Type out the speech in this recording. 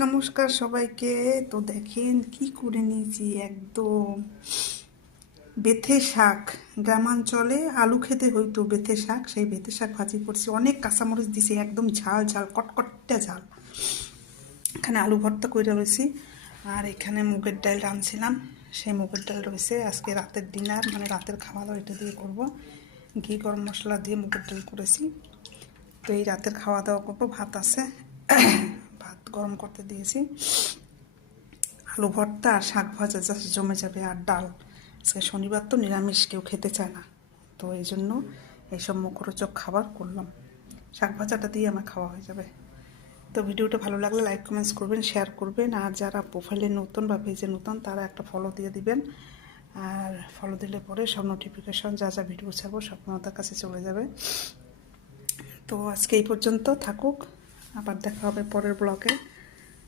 নমস্কার সবাইকে। তো দেখেন কি করে নিয়েছি, একদম বেথে শাক। গ্রামাঞ্চলে আলু খেতে হইতো বেথে শাক, সেই বেথে শাক ভাজি করছি। অনেক কাঁচামরিচ দিছি, একদম ঝাল ঝাল কটকটটা ঝাল। এখানে আলু ভর্তা করে রয়েছি, আর এখানে মুগের ডাল রাঁধছিলাম, সেই মুগের ডাল রয়েছে। আজকে রাতের ডিনার, মানে রাতের খাওয়া দাওয়া এটা দিয়ে করবো। ঘি গরম মশলা দিয়ে মুগের ডাল করেছি। তো এই রাতের খাওয়া দাওয়া করবো। ভাত আছে, ভাত গরম করতে দিয়েছি। আলু ভর্তা আর শাক ভাজা জাস্ট জমে যাবে, আর ডাল। আজকে শনিবার তো নিরামিষ, কেউ খেতে চায় না, তো এই জন্য এইসব মুখরোচক খাবার করলাম। শাক ভাজাটা দিয়ে আমার খাওয়া হয়ে যাবে। তো ভিডিওটা ভালো লাগলে লাইক কমেন্টস করবেন, শেয়ার করবেন, আর যারা প্রোফাইলে নতুন বা পেজে নতুন তারা একটা ফলো দিয়ে দিবেন। আর ফলো দিলে পরে সব নোটিফিকেশন, যা যা ভিডিও ছাড়বো সব আপনাদের কাছে চলে যাবে। তো আজকে এই পর্যন্ত থাকুক, আবার দেখা হবে পরের ব্লগে।